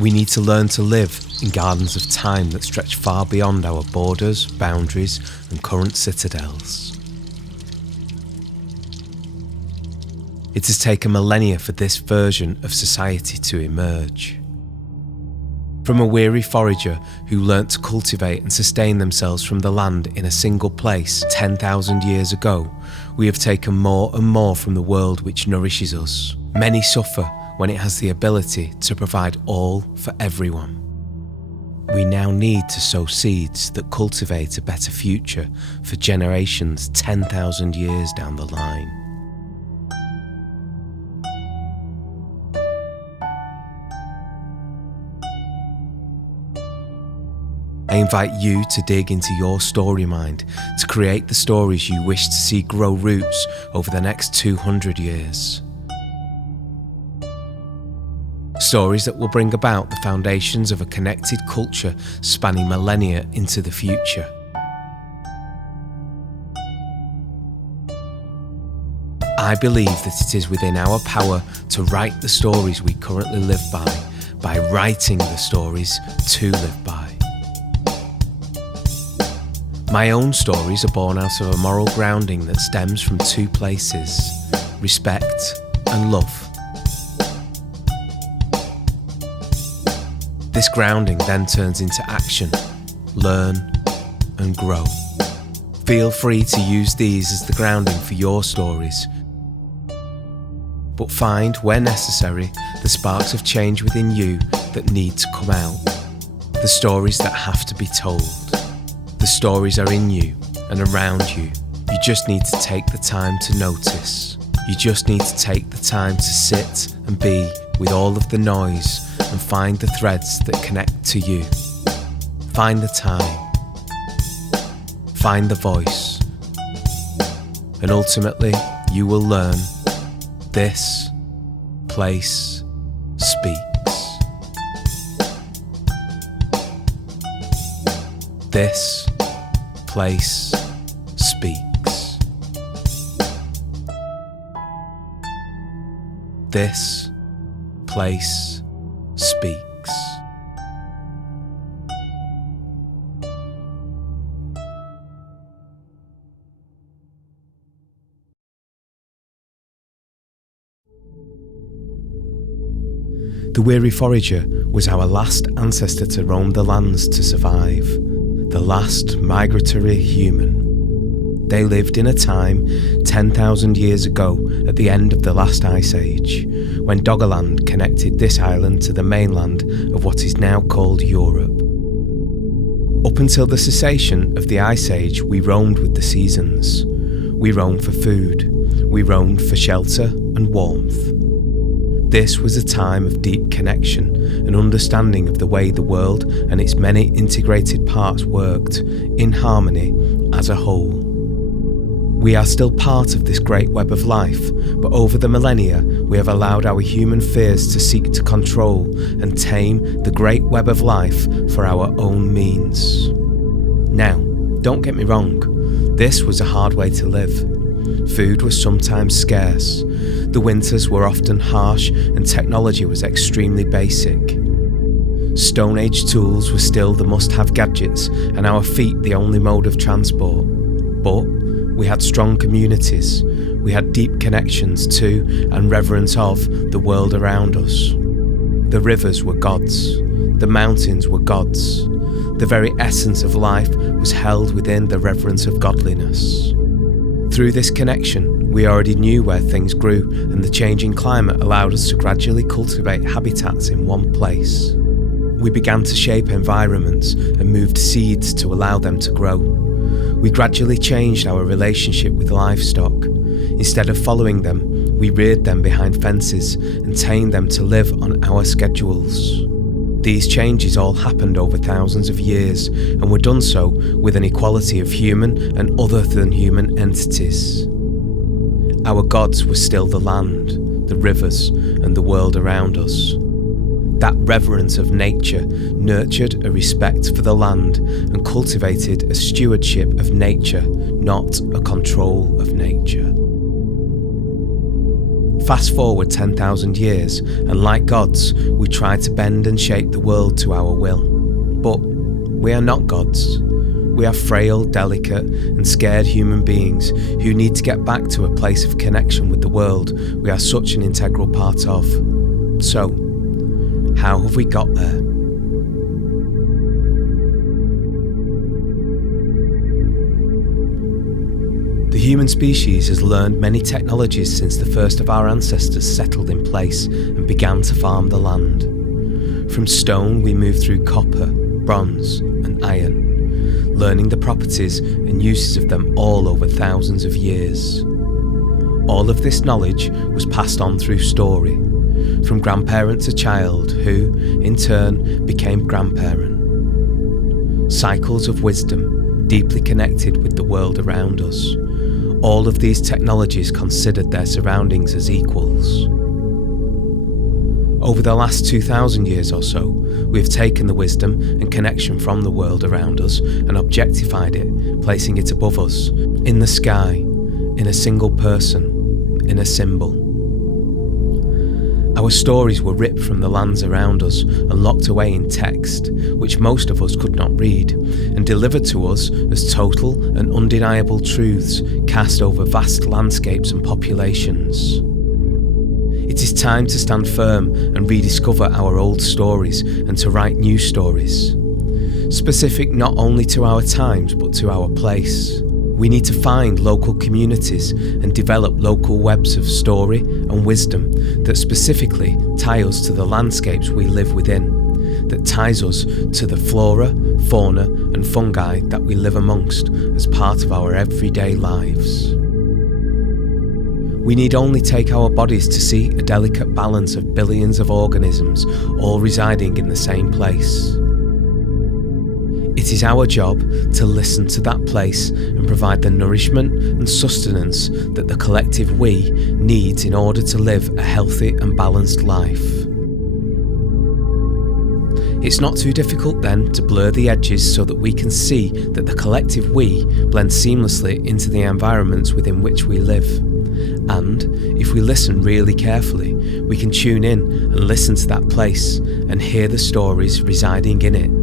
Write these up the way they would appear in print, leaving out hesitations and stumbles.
We need to learn to live in gardens of time that stretch far beyond our borders, boundaries, and current citadels. It has taken millennia for this version of society to emerge. From a weary forager who learnt to cultivate and sustain themselves from the land in a single place 10,000 years ago, we have taken more and more from the world which nourishes us. Many suffer when it has the ability to provide all for everyone. We now need to sow seeds that cultivate a better future for generations 10,000 years down the line. I invite you to dig into your story mind to create the stories you wish to see grow roots over the next 200 years. Stories that will bring about the foundations of a connected culture spanning millennia into the future. I believe that it is within our power to write the stories we currently live by writing the stories to live by. My own stories are born out of a moral grounding that stems from two places: respect and love. This grounding then turns into action, learn and grow. Feel free to use these as the grounding for your stories, but find, where necessary, the sparks of change within you that need to come out, the stories that have to be told. The stories are in you and around you. You just need to take the time to notice. You just need to take the time to sit and be with all of the noise and find the threads that connect to you. Find the time. Find the voice. And ultimately, you will learn this place speaks. This place speaks. This place speaks. The weary forager was our last ancestor to roam the lands to survive. The last migratory human. They lived in a time 10,000 years ago at the end of the last ice age, when Doggerland connected this island to the mainland of what is now called Europe. Up until the cessation of the ice age, we roamed with the seasons. We roamed for food. We roamed for shelter and warmth. This was a time of deep connection and understanding of the way the world and its many integrated parts worked in harmony as a whole. We are still part of this great web of life, but over the millennia we have allowed our human fears to seek to control and tame the great web of life for our own means. Now, don't get me wrong, this was a hard way to live. Food was sometimes scarce, the winters were often harsh, and technology was extremely basic. Stone Age tools were still the must-have gadgets, and our feet the only mode of transport. But we had strong communities, we had deep connections to and reverence of the world around us. The rivers were gods, the mountains were gods. The very essence of life was held within the reverence of godliness. Through this connection, we already knew where things grew, and the changing climate allowed us to gradually cultivate habitats in one place. We began to shape environments and moved seeds to allow them to grow. We gradually changed our relationship with livestock. Instead of following them, we reared them behind fences and tamed them to live on our schedules. These changes all happened over thousands of years and were done so with an equality of human and other than human entities. Our gods were still the land, the rivers, and the world around us. That reverence of nature nurtured a respect for the land and cultivated a stewardship of nature, not a control of nature. Fast forward 10,000 years, and like gods, we try to bend and shape the world to our will. But we are not gods. We are frail, delicate, and scared human beings who need to get back to a place of connection with the world we are such an integral part of. So, how have we got there? The human species has learned many technologies since the first of our ancestors settled in place and began to farm the land. From stone we moved through copper, bronze, and iron, learning the properties and uses of them all over thousands of years. All of this knowledge was passed on through story, from grandparent to child, who, in turn, became grandparent. Cycles of wisdom, deeply connected with the world around us. All of these technologies considered their surroundings as equals. Over the last 2,000 years or so, we have taken the wisdom and connection from the world around us and objectified it, placing it above us, in the sky, in a single person, in a symbol. Our stories were ripped from the lands around us and locked away in text, which most of us could not read, and delivered to us as total and undeniable truths cast over vast landscapes and populations. It is time to stand firm and rediscover our old stories and to write new stories, specific not only to our times but to our place. We need to find local communities and develop local webs of story and wisdom that specifically tie us to the landscapes we live within, that ties us to the flora, fauna and fungi that we live amongst as part of our everyday lives. We need only take our bodies to see a delicate balance of billions of organisms all residing in the same place. It is our job to listen to that place and provide the nourishment and sustenance that the collective we needs in order to live a healthy and balanced life. It's not too difficult then to blur the edges so that we can see that the collective we blends seamlessly into the environments within which we live. And if we listen really carefully, we can tune in and listen to that place and hear the stories residing in it.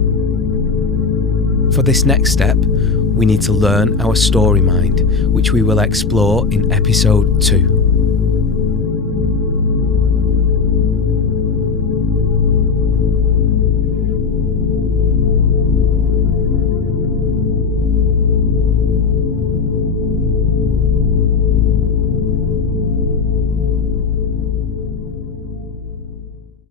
For this next step, we need to learn our story mind, which we will explore in episode 2.